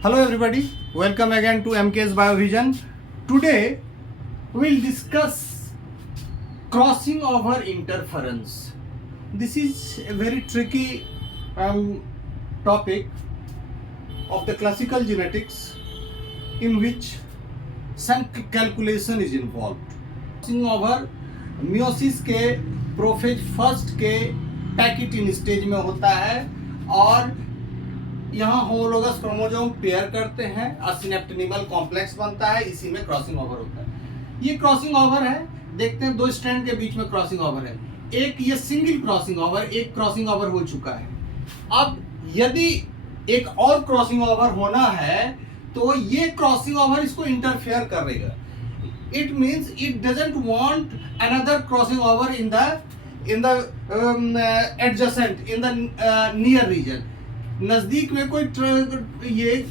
Hello everybody, welcome again to MK's Biovision. Today we'll discuss crossing over interference. This is a very tricky topic of the classical genetics in which some calculation is involved. Crossing over meiosis के prophase first के pachytene stage में होता है और यहाँ homologous chromosome pair करते हैं और सिनेप्टिनिमल कॉम्प्लेक्स बनता है, इसी में क्रॉसिंग ओवर होता है। ये क्रॉसिंग ओवर है, देखते हैं दो स्ट्रैंड के बीच में क्रॉसिंग ओवर है। एक ये सिंगल क्रॉसिंग ओवर, एक क्रॉसिंग ओवर हो चुका है। अब यदि एक और क्रॉसिंग ओवर होना है तो ये क्रॉसिंग ओवर इसको इंटरफेयर करेगा। It means it doesn't want another crossing over in the adjacent, in the near region. नजदीक में कोई ये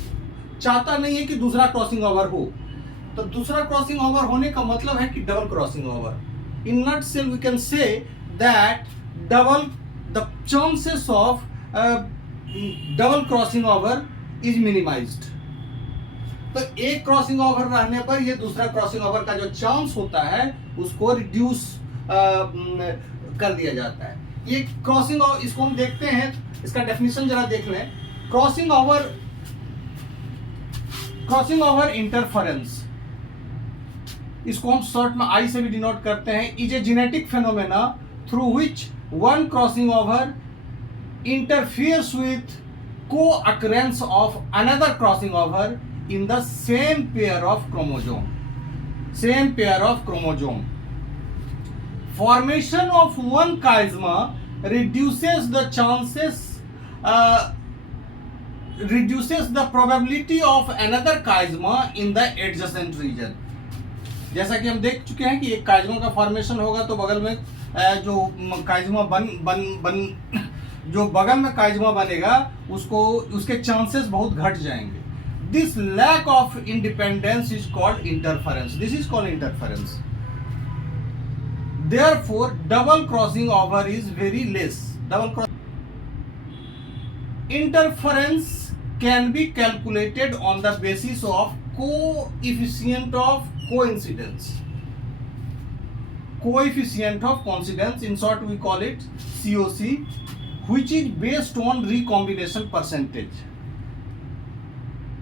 चाहता नहीं है कि दूसरा क्रॉसिंग ओवर हो। तो दूसरा क्रॉसिंग ओवर होने का मतलब है कि double crossing over. In nutshell we can say that the chances of double crossing over is minimized. तो एक क्रॉसिंग ओवर रहने पर ये दूसरा क्रॉसिंग ओवर का जो चांस होता है उसको रिड्यूस कर दिया जाता है। ये क्रॉसिंग ओवर, इसको हम देखते हैं, इसका डेफिनेशन जरा देख लें। क्रॉसिंग ओवर इंटरफेरेंस, इसको हम शॉर्ट में आई से भी डिनोट करते हैं, is a genetic phenomena through which one crossing over interferes with co occurrence of another crossing over in the same pair of chromosome. Formation of one chiasma reduces the chances, reduces the probability of another chiasma in the adjacent region. जैसा कि हम देख चुके हैं कि एक काइजमा का formation होगा तो बगल में जो काइजमा जो बगल में काइजमा बनेगा उसको उसके चांसेस बहुत घट जाएंगे। This lack of independence is called interference. This is called interference. Therefore, double crossing over is very less. Interference can be calculated on the basis of coefficient of coincidence. Coefficient of coincidence, in short we call it COC, which is based on recombination percentage.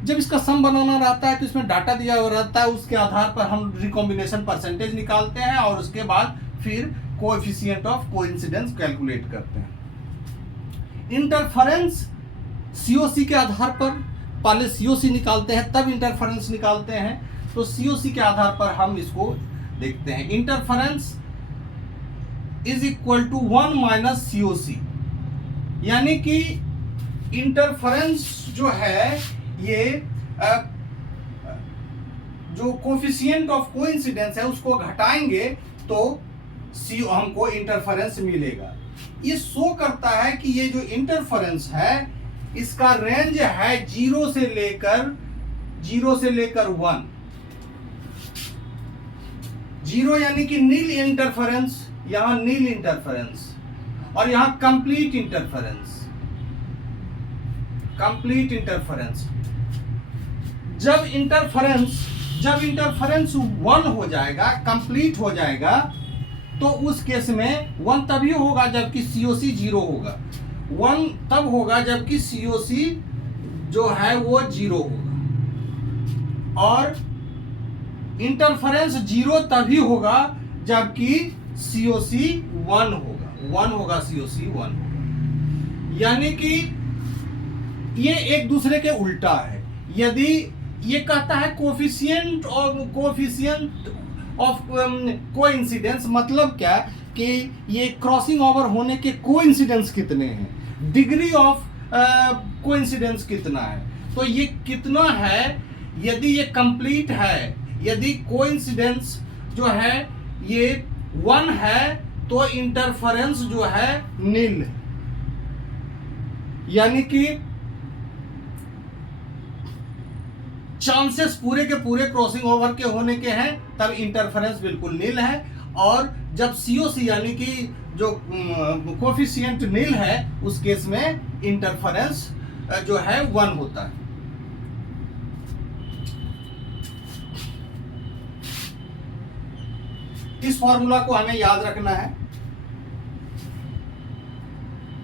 जब इसका सम बनाना रहता है तो इसमें data दिया हुआ रहता है, उसके आधार पर हम रिकॉम्बिनेशन परसेंटेज निकालते हैं और उसके बाद फिर कोएफिशिएंट ऑफ कोइंसिडेंस कैलकुलेट करते हैं। इंटरफेरेंस सीओसी के आधार पर पहले सीओसी निकालते हैं तब इंटरफेरेंस निकालते हैं। तो सीओसी के आधार पर हम इसको देखते हैं। Interference is equal to 1 minus COC, यानी कि इंटरफेरेंस जो है ये जो कोफिशिएंट ऑफ कोइंसिडेंस है उसको घटाएंगे तो हमको इंटरफेरेंस मिलेगा। ये शो करता है कि ये जो इंटरफेरेंस है इसका रेंज है 0 से लेकर 1। 0 यानी कि नील इंटरफेरेंस, यहां नील इंटरफेरेंस, और यहां कंप्लीट इंटरफेरेंस। जब इंटरफेरेंस 1 हो जाएगा, कंप्लीट हो जाएगा, तो उस केस में 1 तभी होगा जबकि सीओसी 0 होगा। 1 तब होगा जबकि सीओसी जो है वो 0 होगा, और इंटरफेरेंस 0 तभी होगा जबकि सीओसी 1 होगा सीओसी 1। यानी कि ये एक दूसरे के उल्टा है। यदि ये कहता है कोफिशिएंट ऑफ कोइंसिडेंस, मतलब क्या कि ये क्रॉसिंग ओवर होने के कोइंसिडेंस कितने हैं, डिग्री ऑफ कोइंसिडेंस कितना है। तो ये कितना है, यदि ये कंप्लीट है, यदि कोइंसिडेंस जो है ये 1 है तो इंटरफेरेंस जो है नील, यानी कि चांसेस पूरे के पूरे क्रॉसिंग ओवर के होने के हैं, तब इंटरफेरेंस बिल्कुल नील है। और जब सीओसी यानी कि जो कोफिशिएंट नील है उस केस में इंटरफेरेंस जो है 1 होता है। इस फॉर्मूला को हमें याद रखना है।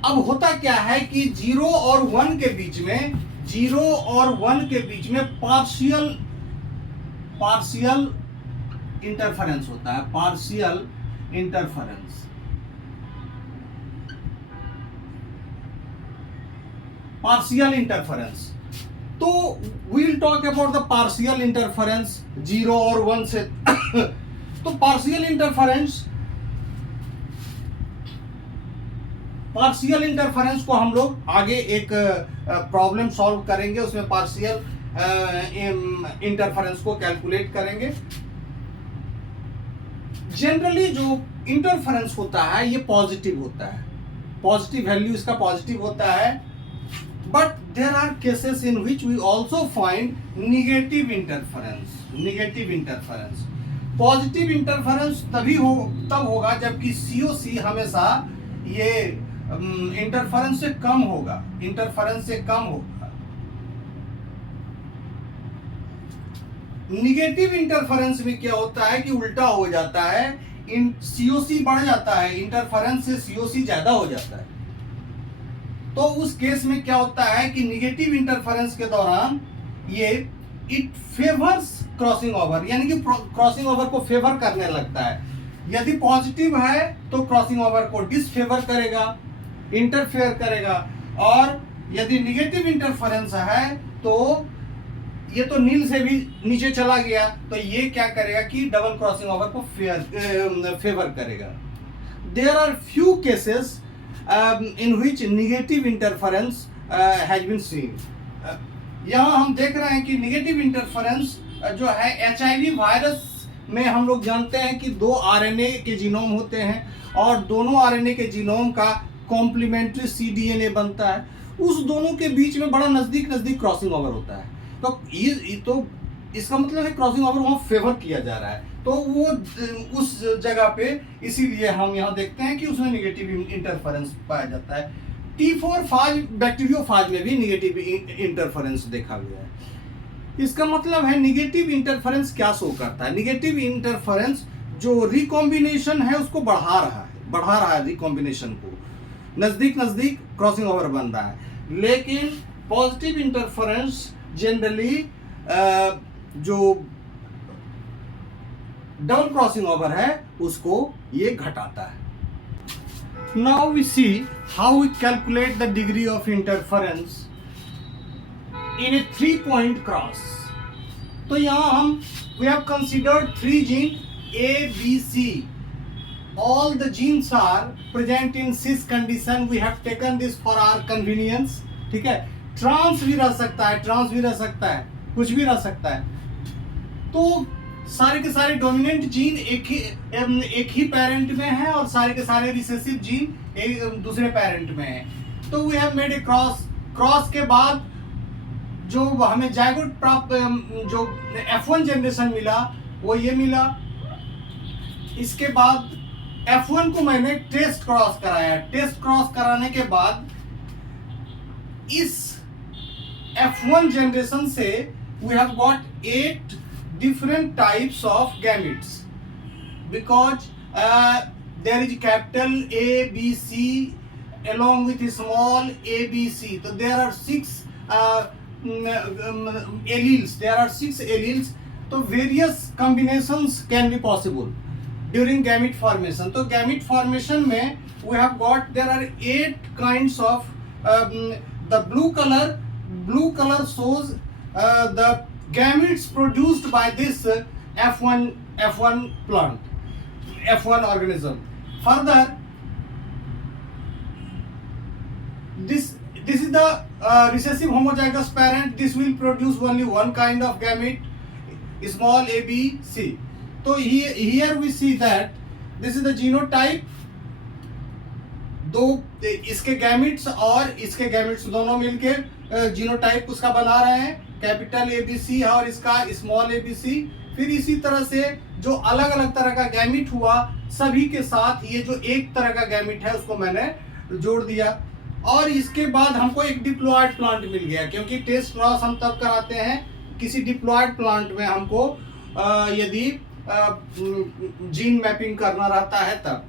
अब होता क्या है कि 0 और 1 के बीच में, 0 और 1 के बीच में पार्शियल इंटरफेरेंस होता है, पार्शियल इंटरफेरेंस। पार्शियल इंटरफेरेंस, तो we'll talk about the partial interference 0 और 1 से। तो पार्शियल इंटरफेरेंस को हम लोग आगे एक प्रॉब्लम सॉल्व करेंगे, उसमें पार्शियल इंटरफेरेंस को कैलकुलेट करेंगे। जनरली जो इंटरफेरेंस होता है ये पॉजिटिव होता है, पॉजिटिव वैल्यू इसका पॉजिटिव होता है। But there are cases in which we also find negative interference. Positive interference तब होगा जबकि COC हमेशा ये इंटरफेरेंस से कम होगा, निगेटिव इंटरफेरेंस में क्या होता है कि उल्टा हो जाता है, COC बढ़ जाता है, इंटरफेरेंस से COC ज्यादा हो जाता है। तो उस केस में क्या होता है कि निगेटिव इंटरफेरेंस के दौरान ये इट फेवर्स क्रॉसिंग ओवर, यानी कि क्रॉसिंग ओवर को फेवर करने लगता है। यदि पॉजिटिव है तो क्रॉसिंग ओवर को डिसफेवर करेगा, इंटरफेयर करेगा, और यदि निगेटिव इंटरफेरेंस है तो ये तो नील से भी नीचे चला गया, तो ये क्या करेगा कि डबल क्रॉसिंग ओवर को फेवर करेगा। There are few cases in which negative interference has been seen. यहाँ हम देख रहे हैं कि नेगेटिव इंटरफेरेंस जो है HIV वायरस में हम लोग जानते हैं कि 2 RNA के जीनोम होते हैं और दोनों RNA के जीनोम का कॉम्प्लीमेंट्री cDNA बनता है। उस दोनों के बीच में बड़ा नजदीक क्रॉसिंग ओवर होता है, तो इसका मतलब है क्रॉसिंग ओवर वहाँ फेवर किया जा रहा है, तो वो उस जगह पे, इसीलिए हम यहाँ देखते हैं कि उसमें निगेटिव इंटरफेरेंस पाया जाता है। T4 फाज बैक्टीरियोफाज में भी निगेटिव इंटरफेरेंस देखा गया है। इसका मतलब है निगेटिव इंटरफेरेंस क्या शो करता है? निगेटिव इंटरफेरेंस जो रिकॉम्बिनेशन है उसको बढ़ा रहा है रिकॉम्बिनेशन को, नजदीक क्रॉसिंग ओवर बन रहा है। लेकिन पॉजिटिव इंटरफेरेंस जनरली जो डबल क्रॉसिंग ओवर है उसको ये घटाता है। Now we see how we calculate the degree of interference in a 3-point cross. तो यहां हम we have considered 3 gene A, B, C. All the genes are present in cis condition. We have taken this for our convenience. ठीक है, trans भी रह सकता है, कुछ भी रह सकता है। तो सारे के सारे डोमिनेंट जीन एक ही पेरेंट में है और सारे के सारे रिसेसिव जीन एक दूसरे पेरेंट में है। तो we have made a cross के बाद जो हमें जायगोट प्राप्त, जो F1 जनरेशन मिला वो ये मिला। इसके बाद F1 को मैंने टेस्ट क्रॉस कराया। टेस्ट क्रॉस कराने के बाद इस F1 जनरेशन से we have got 8 different types of gametes, because there is capital A, B, C along with small a, B, C. So there are 6 alleles. So various combinations can be possible during gamete formation. So gamete formation में we have got, there are 8 kinds of the blue color shows the gametes produced by this F1 plant, F1 organism. Further, this is the recessive homozygous parent. This will produce only one kind of gamete, small a, B, C. So here we see that this is the genotype. दो इसके gametes और इसके gametes दोनों मिलके genotype उसका बना रहे हैं, कैपिटल ABC है और इसका स्मॉल ABC। फिर इसी तरह से जो अलग अलग तरह का गैमिट हुआ सभी के साथ ये जो एक तरह का गैमिट है उसको मैंने जोड़ दिया। और इसके बाद हमको एक डिप्लॉयड प्लांट मिल गया, क्योंकि टेस्ट क्रॉस हम तब कराते हैं किसी डिप्लॉयड प्लांट में हमको यदि जीन मैपिंग करना रहता है तब।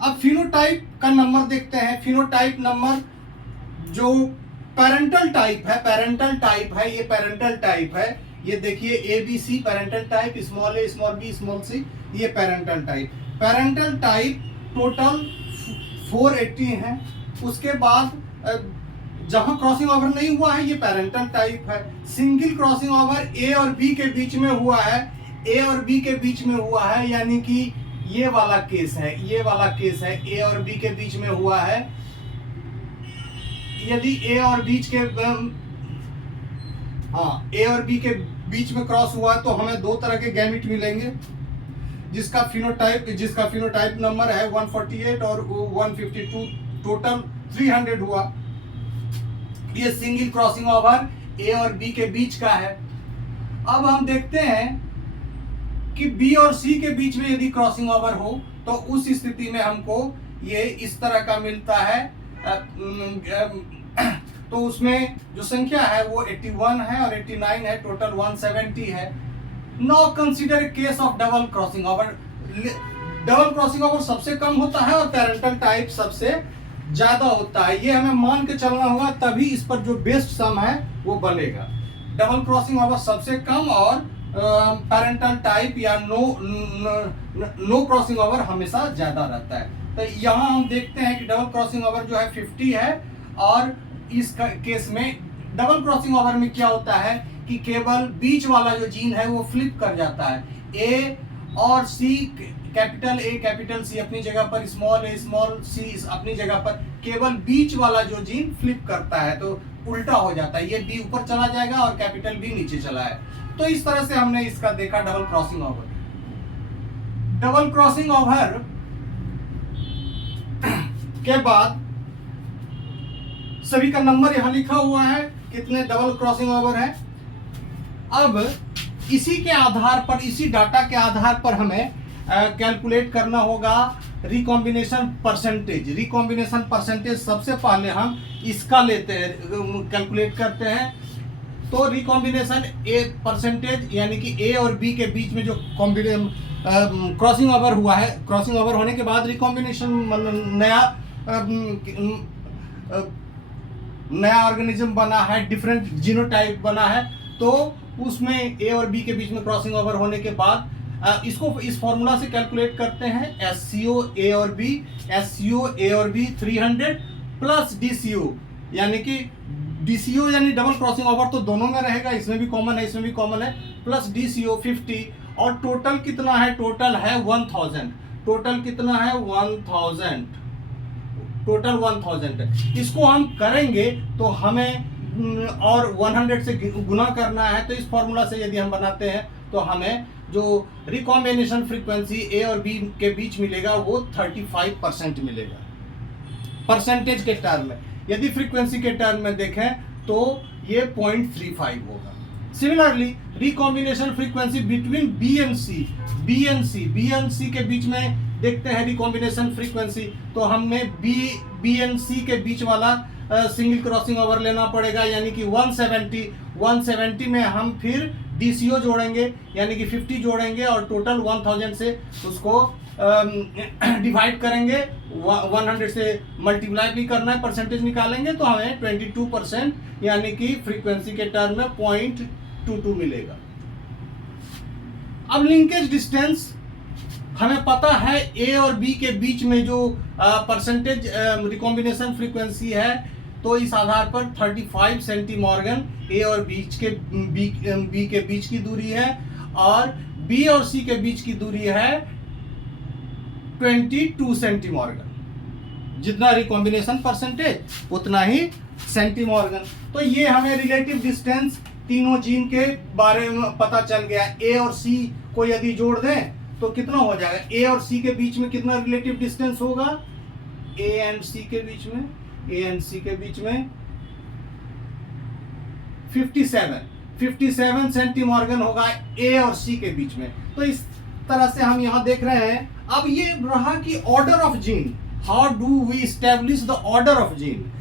अब फिनोटाइप का नंबर देखते हैं। फिनोटाइप नंबर जो पेरेंटल टाइप है, ये पेरेंटल टाइप है। ये देखिए A B C parental type, small A small B small C, ये parental type. Parental type total 480 है। उसके बाद जहां क्रॉसिंग ओवर नहीं हुआ है ये पेरेंटल टाइप है। सिंगल क्रॉसिंग ओवर ए और बी के बीच में हुआ है, ए और बी के बीच में हुआ है, यानी कि ये वाला केस है, ये वाला केस है, ए और बी के बीच में हुआ है। यदि ए और बीच के ए और बी के बीच में क्रॉस हुआ है तो हमें दो तरह के गैमेट मिलेंगे, जिसका फिनोटाइप नंबर है 148 और 152, टोटल 300 हुआ। ये सिंगल क्रॉसिंग ओवर ए और बी के बीच का है। अब हम देखते हैं कि बी और सी के बीच में यदि क्रॉसिंग ओवर हो तो उस स्थिति में हमको ये इस तरह का मिलता है। तो उसमें जो संख्या है वो 81 है और 89 है, टोटल 170 है। Know consider case of double crossing over. Double crossing over सबसे कम होता है और पेरेंटल टाइप सबसे ज्यादा होता है। ये हमें मान के चलना होगा, तभी इस पर जो बेस्ट सम है वो बनेगा। डबल क्रॉसिंग ओवर सबसे कम और पेरेंटल टाइप या नो क्रॉसिंग ओवर हमेशा ज्यादा रहता है। तो यहाँ हम देखते हैं कि डबल क्रॉसिंग ओवर जो है 50 है, और इस केस में डबल क्रॉसिंग ओवर में क्या होता है कि केवल बीच वाला जो जीन है वो फ्लिप कर जाता है। ए और सी, कैपिटल ए कैपिटल सी अपनी जगह पर, स्मॉल ए स्मॉल सी अपनी जगह पर, केवल बीच वाला जो जीन फ्लिप करता है तो उल्टा हो जाता है। ये बी ऊपर चला जाएगा और कैपिटल बी नीचे चला है। तो इस तरह से हमने इसका देखा double crossing over. Double crossing over के बाद सभी का नंबर यहां लिखा हुआ है, कितने डबल क्रॉसिंग ओवर है। अब इसी के आधार पर, इसी डाटा के आधार पर हमें कैलकुलेट करना होगा रिकॉम्बिनेशन परसेंटेज। रिकॉम्बिनेशन परसेंटेज सबसे पहले हम इसका लेते हैं, कैलकुलेट करते हैं। तो रिकॉम्बिनेशन ए परसेंटेज, यानी कि ए और बी के बीच में जो क्रॉसिंग ओवर हुआ है, क्रॉसिंग ओवर होने के बाद रिकॉम्बिनेशन नया ऑर्गेनिज्म बना है, डिफरेंट जीनोटाइप बना है, तो उसमें ए और बी के बीच में क्रॉसिंग ओवर होने के बाद इसको इस फॉर्मूला से कैलकुलेट करते हैं। SCO ए और बी, SCO ए और बी 300 प्लस DCO, यानी कि DCO यानी डबल क्रॉसिंग ओवर तो दोनों में रहेगा, इसमें भी कॉमन है, इसमें भी कॉमन है, प्लस DCO 50, और टोटल कितना है, टोटल है 1000। टोटल कितना है 1000, टोटल 1000। इसको हम करेंगे तो हमें और 100 से गुना करना है। तो इस फॉर्मूला से यदि हम बनाते हैं तो हमें जो रिकॉम्बिनेशन फ्रीक्वेंसी ए और बी के बीच मिलेगा वो 35% मिलेगा परसेंटेज के टर्म में। यदि फ्रीक्वेंसी के टर्म में देखें तो ये 0.35 होगा। Similarly recombination frequency between B and C के बीच में देखते हैं रिकॉम्बिनेशन फ्रीक्वेंसी, तो हमें बी एंड सी के बीच वाला सिंगल क्रॉसिंग ओवर लेना पड़ेगा, यानी कि 170 में हम फिर DCO जोड़ेंगे, यानी कि 50 जोड़ेंगे और टोटल 1000 से उसको डिवाइड करेंगे, 100 से मल्टीप्लाई भी करना है, परसेंटेज निकालेंगे तो हमें 22%, यानी कि फ्रीक्वेंसी के टर्म में 0.22 मिलेगा। अब लिंकेज डिस्टेंस हमें पता है ए और बी के बीच में जो परसेंटेज रिकॉम्बिनेशन फ्रीक्वेंसी है, तो इस आधार पर 35 सेंटीमॉर्गन ए और बी के बीच की दूरी है, और बी और सी के बीच की दूरी है 22 सेंटीमॉर्गन। जितना रिकॉम्बिनेशन परसेंटेज उतना ही सेंटीमॉर्गन। तो ये हमें रिलेटिव डिस्टेंस तीनों जीन के बारे में पता चल गया। ए और सी को यदि जोड़ दें तो कितना हो जाएगा, ए और सी के बीच में कितना रिलेटिव डिस्टेंस होगा, ए एंड सी के बीच में 57 सेंटीमॉर्गन होगा ए और सी के बीच में। तो इस तरह से हम यहां देख रहे हैं। अब ये रहा कि order of gene, how do we establish the order of gene.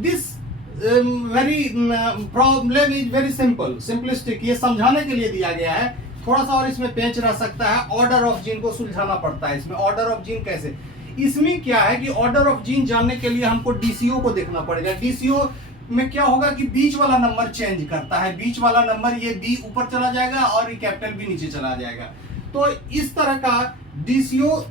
This very problem is very simplistic. ये समझाने के लिए दिया गया है थोड़ा सा और इसमें पेंच रह सकता है, ऑर्डर ऑफ जीन को सुलझाना पड़ता है। इसमें ऑर्डर ऑफ जीन कैसे, इसमें क्या है कि ऑर्डर ऑफ जीन जानने के लिए हमको डीसीओ को देखना पड़ेगा। डीसीओ में क्या होगा कि बीच वाला नंबर चेंज करता है, बीच वाला नंबर ये बी ऊपर चला जाएगा और ये कैपिटल बी नीचे चला जाएगा। तो इस तरह का डीसीओ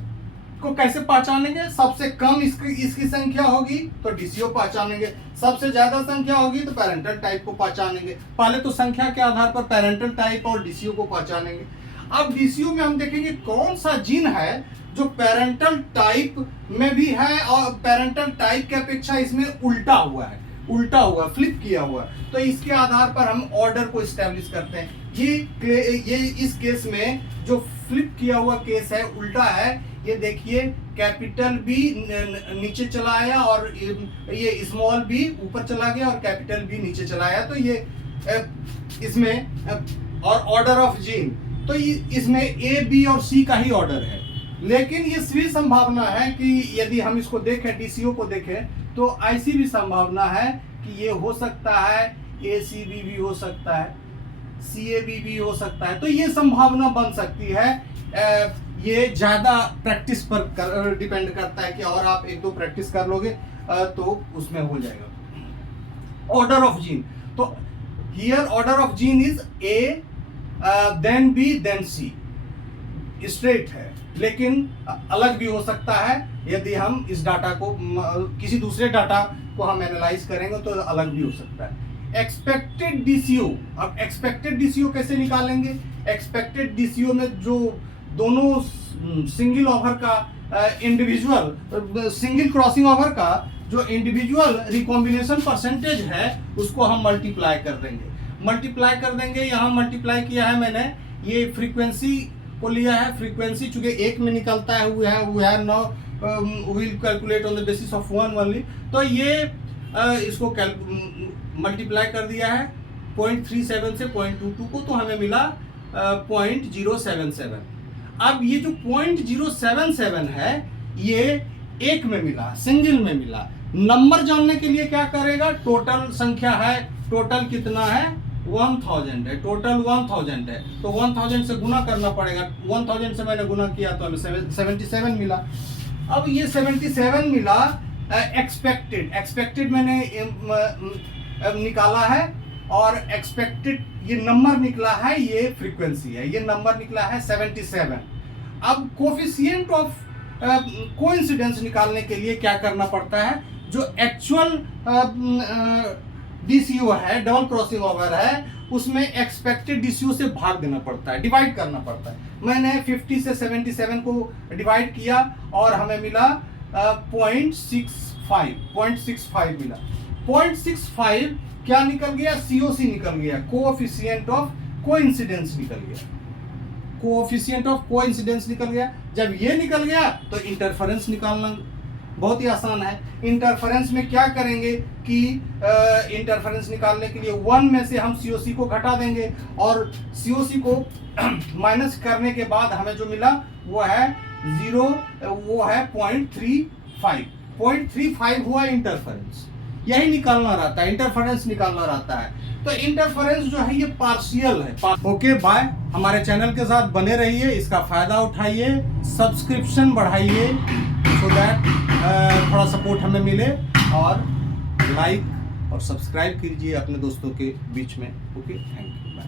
को कैसे पहचानेंगे, सबसे कम इसकी संख्या होगी तो डीसीओ पहचानेंगे, सबसे ज्यादा संख्या होगी तो पेरेंटल टाइप को पहचानेंगे। पहले तो संख्या के आधार पर पेरेंटल टाइप और डीसीओ को पहचानेंगे। अब डीसीओ में हम देखेंगे कौन सा जीन है जो पेरेंटल टाइप में भी है और पेरेंटल टाइप की अपेक्षा इसमें उल्टा हुआ है, फ्लिप किया हुआ है। तो इसके आधार पर हम ऑर्डर को एस्टेब्लिश करते हैं। ये इस केस में जो फ्लिप किया हुआ केस है, उल्टा है, ये देखिए कैपिटल बी नीचे चला आया और ये स्मॉल बी ऊपर चला गया और कैपिटल बी नीचे चला आया। तो ये इसमें और ऑर्डर ऑफ जीन, तो इसमें ए बी और सी का ही ऑर्डर है। लेकिन ये भी संभावना है कि यदि हम इसको देखें, डीसीओ को देखें, तो ऐसी भी संभावना है कि ये हो सकता है ए सी बी भी हो सकता है, सी ए बी भी हो सकता है। तो ये संभावना बन सकती है। ये ज्यादा प्रैक्टिस पर डिपेंड करता है कि और आप एक दो प्रैक्टिस कर लोगे तो उसमें हो जाएगा। ऑर्डर ऑफ जीन, तो here order of gene is A then B then C, straight है, लेकिन अलग भी हो सकता है। यदि हम इस डाटा को किसी दूसरे डाटा को हम एनालाइज करेंगे तो अलग भी हो सकता है। एक्सपेक्टेड डीसीओ, अब एक्सपेक्टेड डीसीओ कैसे निकालेंगे? एक्सपेक्टेड डीसीओ में जो दोनों सिंगल ओवर का इंडिविजुअल सिंगल क्रॉसिंग ओवर का जो इंडिविजुअल रिकॉम्बिनेशन परसेंटेज है उसको हम मल्टीप्लाई कर देंगे। यहाँ मल्टीप्लाई किया है मैंने, ये फ्रीक्वेंसी को लिया है। फ्रीक्वेंसी चूंकि एक में निकलता है, वो है no will calculate on the basis of one only. तो ये इसको मल्टीप्लाई कर दिया है 0.37 से 0.22 को, तो हमें मिला 0.077। अब ये जो 0.077 है ये एक में मिला, सिंगल में मिला। नंबर जानने के लिए क्या करेगा, टोटल संख्या है, टोटल कितना है 1000 है, टोटल 1000 है, तो 1000 से गुना करना पड़ेगा। 1000 से मैंने गुना किया तो हमें 77 मिला। अब ये 77 मिला एक्सपेक्टेड मैंने निकाला है, और एक्सपेक्टेड ये नंबर निकला है, ये फ्रीक्वेंसी है, ये नंबर निकला है 77। अब कोफिशिएंट ऑफ कोइंसिडेंस निकालने के लिए क्या करना पड़ता है, जो एक्चुअल डीसीओ है, डबल क्रॉसिंग ओवर है, उसमें एक्सपेक्टेड डीसीओ से भाग देना पड़ता है, डिवाइड करना पड़ता है। मैंने 50 से 77 को डिवाइड किया और हमें मिला 0.65 मिला। 0.65 क्या निकल गया, सीओसी निकल गया, कोएफिशिएंट ऑफ कोइंसिडेंस निकल गया, कोएफिशिएंट ऑफ कोइंसिडेंस निकल गया। जब ये निकल गया तो इंटरफेरेंस निकालना बहुत ही आसान है। इंटरफेरेंस में क्या करेंगे कि इंटरफेरेंस निकालने के लिए 1 में से हम सीओसी को घटा देंगे और सीओसी को माइनस करने के बाद हमें जो मिला वो है 0.35 हुआ इंटरफेरेंस। यही निकालना रहता है, इंटरफेरेंस निकालना रहता है। तो इंटरफेरेंस जो है ये पार्शियल है। ओके बाय, हमारे चैनल के साथ बने रहिए, इसका फायदा उठाइए, सब्सक्रिप्शन बढ़ाइए सो दैट थोड़ा सपोर्ट हमें मिले, और लाइक और सब्सक्राइब कीजिए अपने दोस्तों के बीच में। Okay, thank you, bye.